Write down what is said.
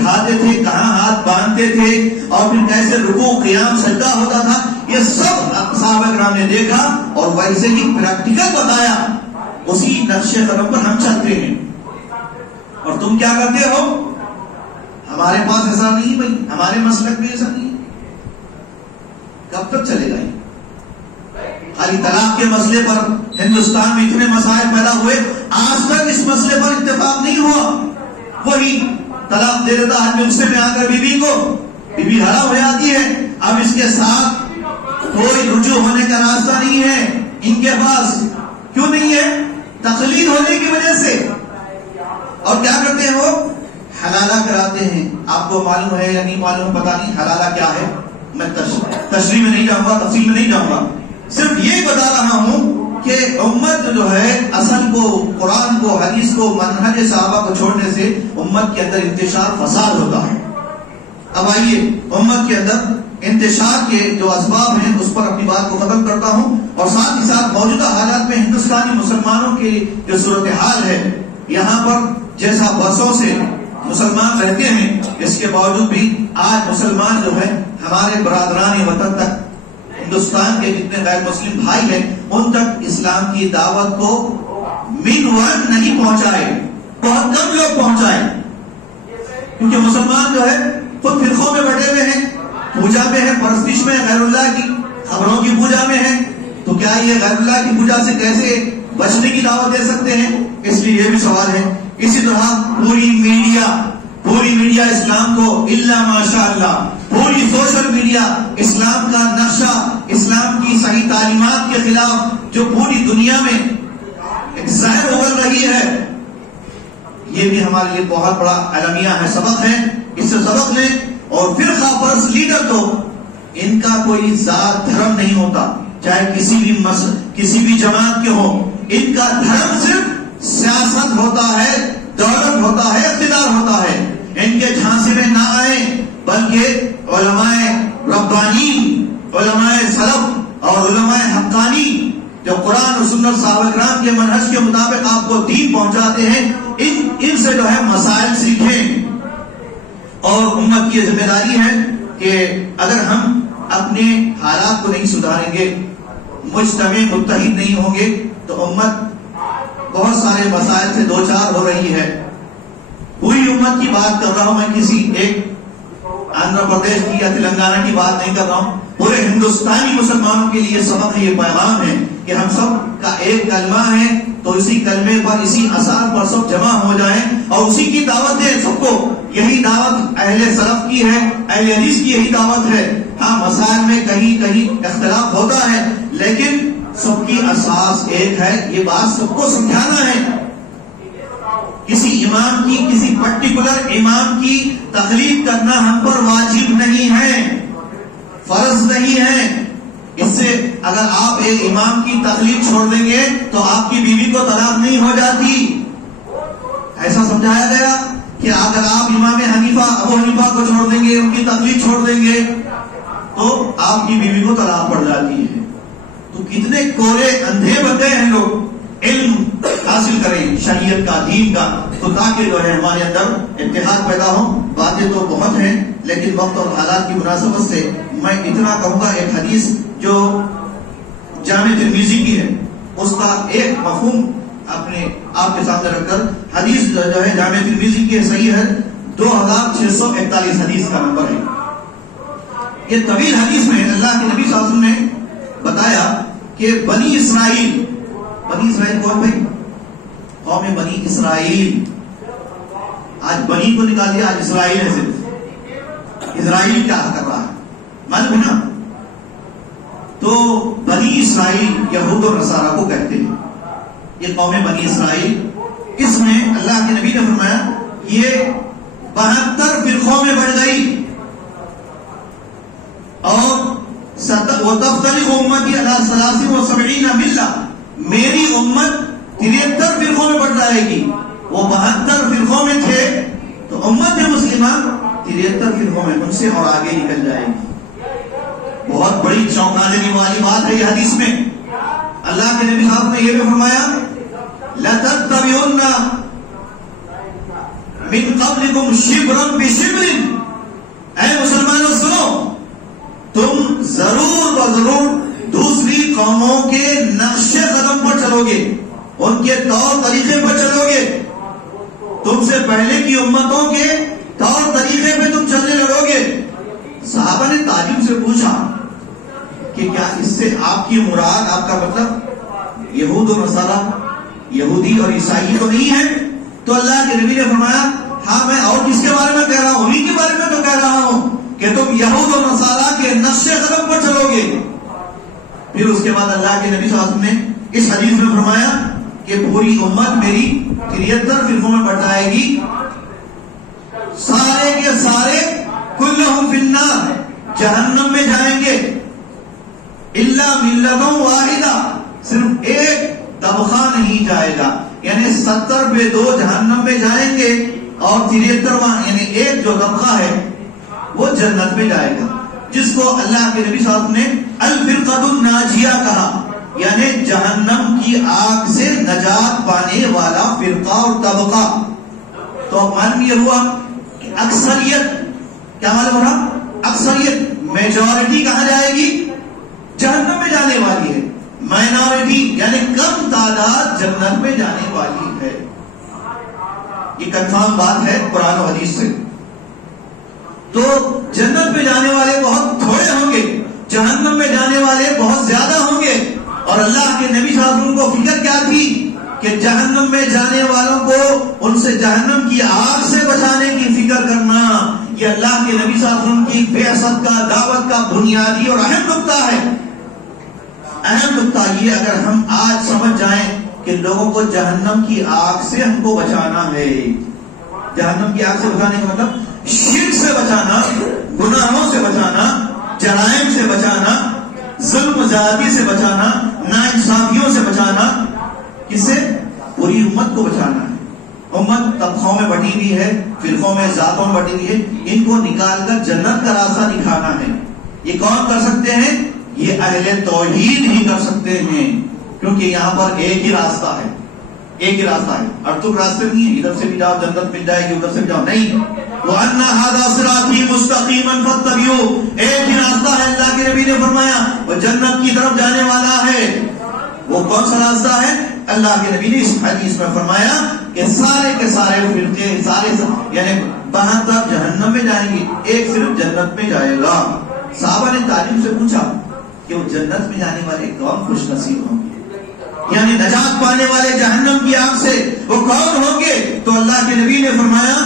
اٹھاتے تھے، کہاں ہاتھ باندھتے تھے، اور پھر کیسے رکوع قیام سجدہ ہوتا تھا، یہ سب صحابہ کرام نے دیکھا اور ویسے ہی پریکٹیکل بتایا، اسی نقش قدم پر ہم چلتے ہیں۔ اور تم کیا کرتے ہو؟ ہمارے پاس ایسا نہیں بھائی، ہمارے مسلک میں ایسا نہیں۔ کب تک چلے گا یہ؟ خالی طلاق کے مسئلے پر ہندوستان میں اتنے مسائل پیدا ہوئے، آج تک اس مسئلے پر اتفاق نہیں ہوا۔ وہی طلاق دے دیتا آدمی غصے میں آ کر بیوی کو، بیوی ہرا ہو جاتی ہے، اب اس کے ساتھ کوئی رجوع ہونے کا راستہ نہیں ہے ان کے پاس۔ کیوں نہیں ہے؟ تقلید ہونے کی وجہ سے۔ اور کیا کرتے ہیں وہ؟ حلالہ کراتے ہیں۔ آپ کو معلوم ہے یا نہیں معلوم پتہ نہیں، حلالہ کیا ہے میں تشریح میں نہیں جاؤں گا، تفصیل میں نہیں جاؤں گا، صرف یہ بتا رہا ہوں کہ امت جو ہے اصل کو، قرآن کو، حدیث کو، منہج صحابہ کو چھوڑنے سے امت کے اندر انتشار فساد ہوتا ہے۔ اب آئیے امت کے اندر انتشار کے جو اسباب ہیں اس پر اپنی بات کو ختم کرتا ہوں، اور ساتھ ہی ساتھ موجودہ حالات میں ہندوستانی مسلمانوں کی جو صورتحال ہے، یہاں پر جیسا برسوں سے مسلمان رہتے ہیں، اس کے باوجود بھی آج مسلمان جو ہے ہمارے برادران وطن تک، ہندوستان کے جتنے غیر مسلم بھائی ہیں ان تک اسلام کی دعوت کو من نہیں پہنچائے، بہت کم لوگ پہنچائے، کیونکہ مسلمان جو ہے خود فرقوں میں بٹے ہوئے ہیں، پوجا میں ہے، پرستش میں ہے، غیر اللہ کی خبروں کی پوجا میں ہے، تو کیا یہ غیر اللہ کی پوجا سے کیسے بچنے کی دعوت دے سکتے ہیں؟ اس لیے یہ بھی سوال ہے۔ اسی طرح پوری میڈیا اسلام کو الا ماشاء اللہ، پوری سوشل میڈیا اسلام کا نقشہ، اسلام کی صحیح تعلیمات کے خلاف جو پوری دنیا میں ایک زہر اگل رہی ہے، یہ بھی ہمارے لیے بہت بڑا المیہ ہے، سبق ہے، اس سے سبق لیں۔ اور فرقہ پرست لیڈر تو ان کا کوئی ذات دھرم نہیں ہوتا، چاہے کسی بھی جماعت کے ہوں، ان کا دھرم صرف سیاست ہوتا ہے، دولت ہوتا ہے، اقتدار ہوتا ہے۔ ان کے جھانسے میں نہ آئیں، بلکہ علماء ربانی، علماء سلف اور علماء حقانی جو قرآن اور سنت صحابہ کرام کے منہج کے مطابق آپ کو دین پہنچاتے ہیں، ان سے جو ہے مسائل سیکھیں۔ اور امت کی ذمہ داری ہے کہ اگر ہم اپنے حالات کو نہیں سدھاریں گے، مجتمع متحد نہیں ہوں گے، تو امت بہت سارے مسائل سے دوچار ہو رہی ہے۔ پوری امت کی بات کر رہا ہوں، میں کسی ایک آندھرا پردیش کی یا تلنگانہ کی بات نہیں کر رہا ہوں، پورے ہندوستانی مسلمانوں کے لیے سبق ہے، یہ پیغام ہے کہ ہم سب کا ایک کلمہ ہے، تو اسی کلمے پر، اسی اثار پر سب جمع ہو جائیں اور اسی کی دعوت دیں سب کو۔ یہی دعوت اہل سلف کی ہے، اہل حدیث کی یہی دعوت ہے۔ ہاں مسائل میں کہیں اختلاف ہوتا ہے، لیکن سب کی اساس ایک ہے، یہ بات سب کو سمجھانا ہے۔ کسی امام کی، کسی پرٹیکولر امام کی تقلید کرنا ہم پر واجب نہیں ہے، فرض نہیں ہے۔ اس سے اگر آپ ایک امام کی تقلید چھوڑ دیں گے تو آپ کی بیوی کو طلاق نہیں ہو جاتی، ایسا سمجھایا گیا کہ اگر آپ امام ابو حنیفہ کو چھوڑ دیں گے، ان کی تقلید چھوڑ دیں گے تو آپ کی بیوی کو طلاق پڑ جاتی ہے۔ تو کتنے کورے اندھے بن گئے ہیں لوگ۔ علم حاصل کریں شریعت کا، دین کا، تو تاکہ جو ہے ہمارے اندر اتحاد پیدا ہو۔ باتیں تو بہت ہیں، لیکن وقت اور حالات کی مناسبت سے میں اتنا کہوں گا۔ ایک حدیث جو جامع ترمذی کی ہے، اس کا ایک مفہوم اپنے آپ کے سامنے رکھ کر، حدیث جو ہے جامع ترمذی کی صحیح ہے، 2641 حدیث کا نمبر ہے۔ یہ طویل حدیث میں اللہ کے نبی صلی اللہ علیہ وسلم نے بتایا کہ بنی اسرائیل کون بھائی؟ قوم بنی اسرائیل، آج بنی کو نکال دیا، آج اسرائیل ہے، صرف اسرائیل کیا کر رہا ہے معلوم ہے نا؟ تو بنی اسرائیل یہود اور نصارہ کو کہتے ہیں، یہ قوم بنی اسرائیل۔ اس میں اللہ کے نبی نے فرمایا یہ 72 فرقوں میں بڑھ گئی، اور وَتَفْتَرِقُ أُمَّتِي عَلَىٰ 73 مِلَّةً، میری امت 73 فرقوں میں بڑھ جائے گی۔ وہ 72 فرقوں میں تھے، تو امت مسلمہ 73 فرقوں میں ان سے اور آگے نکل جائے گی۔ بہت بڑی چونکا دینے والی بات ہے یہ حدیث میں۔ اللہ کے نبی صاحب نے یہ بھی فرمایا لَتَتَّبِعُنَّ من قبلکم شبرا بشبر، اے مسلمانوں سنو، تم ضرور بضرور دوسری قوموں کے نقش قدم پر چلو گے، ان کے طور طریقے پر چلو گے، تم سے پہلے کی امتوں کے طور طریقے پہ تم چلنے لگو گے۔ صحابہ نے تعجب سے پوچھا کہ کیا اس سے آپ کی مراد، آپ کا مطلب یہود و نصارہ، یہودی اور عیسائی تو نہیں ہے؟ تو اللہ کے نبی نے فرمایا ہاں میں اور کس کے بارے میں کہہ رہا ہوں، انہیں کے بارے میں تو کہہ رہا ہوں کہ تم یہود و نصارہ کے نقش قدم پر چلو گے۔ پھر اس کے بعد اللہ کے نبی صلی اللہ علیہ وسلم نے اس حدیث میں فرمایا کہ پوری امت میری 73 فرقوں میں بٹ جائے گی، سارے کے سارے کلہم فی النار، جہنم میں جائیں گے، الا ملۃ واحدہ، صرف ایک طبقہ نہیں جائے گا، یعنی 70 پہ 2 جہنم میں جائیں گے اور 73واں یعنی ایک جو طبقہ ہے وہ جنت میں جائے گا، جس کو اللہ کے نبی صلی اللہ علیہ وسلم نے الفرقۃ الناجیہ کہا، یعنی جہنم کی آگ سے نجات پانے والا فرقہ اور طبقہ۔ تو معلوم یہ ہوا کہ اکثریت، کیا معلوم ہو رہا؟ اکثریت، میجورٹی کہاں جائے گی؟ جہنم میں جانے والی ہے، مائنورٹی یعنی کم تعداد جنت میں جانے والی ہے۔ یہ کنفرم بات ہے قرآن و حدیث سے۔ تو جنت میں جانے والے بہت تھوڑے ہوں گے، جہنم میں جانے والے بہت زیادہ ہوں گے، اور اللہ کے نبی صلی اللہ علیہ وسلم کو فکر کیا تھی کہ جہنم میں جانے والوں کو ان سے جہنم کی آگ سے بچانے کی فکر کرنا، یہ اللہ کے نبی صلی اللہ علیہ وسلم کی بعثت کا، دعوت کا بنیادی اور اہم نقطہ ہے۔ اہم نقطہ یہ اگر ہم آج سمجھ جائیں کہ لوگوں کو جہنم کی آگ سے ہم کو بچانا ہے، جہنم کی آگ سے بچانے کا مطلب شرک سے بچانا، گناہوں سے بچانا، جرائم سے بچانا، ظلم زیادتی سے بچانا، ناانصافیوں سے بچانا، کس سے؟ پوری امت کو بچانا ہے۔ امت طبقوں میں بٹی ہوئی ہے، فرقوں میں، ذاتوں میں بٹی ہوئی ہے، ان کو نکال کر جنت کا راستہ دکھانا ہے۔ یہ کون کر سکتے ہیں؟ یہ اہل توحید ہی کر سکتے ہیں، کیونکہ یہاں پر ایک ہی راستہ ہے، ایک ہی راستہ ہے، اڑتک راستے نہیں ہے ادھر سے بھی جاؤ جنت مل جائے گی، ادھر سے بھی جاؤ، نہیں۔ وَأَنَّ هَذَا صِرَاطِي مُسْتَقِيمًا فَاتَّبِعُوهُ، ایک ہی راستہ ہے، اللہ کے نبی نے فرمایا وہ جنت کی طرف جانے والا ہے۔ وہ کون سا راستہ ہے؟ اللہ کے نبی نے اس حدیث میں فرمایا کہ سارے کے سارے فرقے، سارے یعنی 72 جہنم میں جائیں گے، ایک صرف جنت میں جائے گا۔ صحابہ نے تعلیم سے پوچھا کہ وہ جنت میں جانے والے کون خوش نصیب ہوں گے، یعنی نجات پانے والے جہنم کی آگ سے وہ کون ہوں گے؟ تو اللہ کے نبی نے فرمایا